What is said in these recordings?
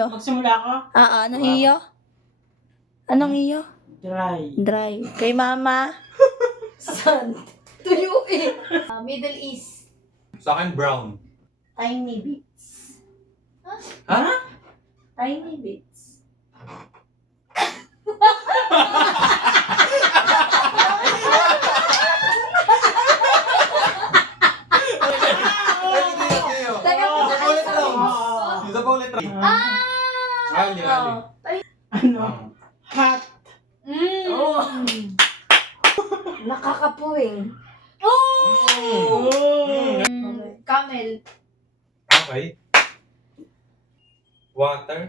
iyo? Magsimula ako? Anong iyo? Anong iyo? Dry. Dry. Kay mama? Sun. Tuyo eh. Middle East. Sa akin, brown. Tiny bits. Ha? Tiny bits. Teka, ulit lang. Isa pa ulit lang. Ali. Ano? Hot. Oh. Nakakapuwing. Camel. Okay. Water.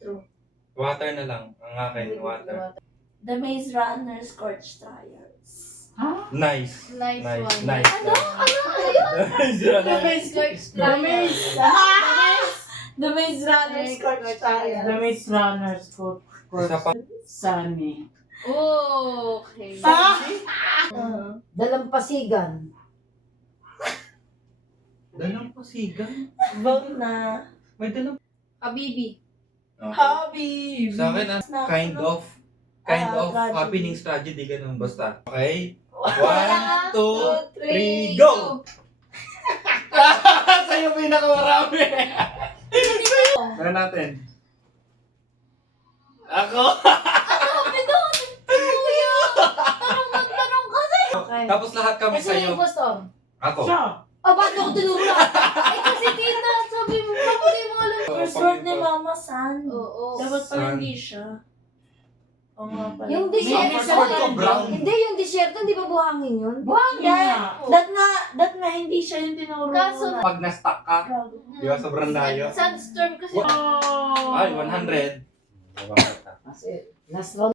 True. Water na lang. Ang akin, water. The Maze Runner Scorch Trials. Nice. Nice one. Nice. Ano? Nice. The Maze Scorch Trials. The Maze Runner Scorch Trials. The Maze Runners ko. Isa pa. Sunny. Oh, okay. Dalampasigan. Dalang pasigan. Vote na. May dalang. Habibi. Hobby. Sa akin, kind of tragedy. happening tragedy, ganun basta. Okay? 1, 2, 3, 3, go! Sa'yo pinakamarami. Ano natin? Ako? Okay. Tapos lahat kami Kasi sa'yo. yung impostor. Ako. Siya. Oh, bakit ako tinuro na? Eh, kasi kita, sabi mo, kasi yung mga alam. First word ni Mama, San. Oo. Dapat pala Sun. hindi siya. Oo nga pala. Yung May disyerto. first word ko, brown. Hindi, yung disyerto, di ba buhangin yun? Yeah. That nga hindi siya yung tinuro Kaso mo na. Pag na-stuck ka, di ba sobrang layo? Sandstorm kasi. Oh. Ay, 100. Kasi last round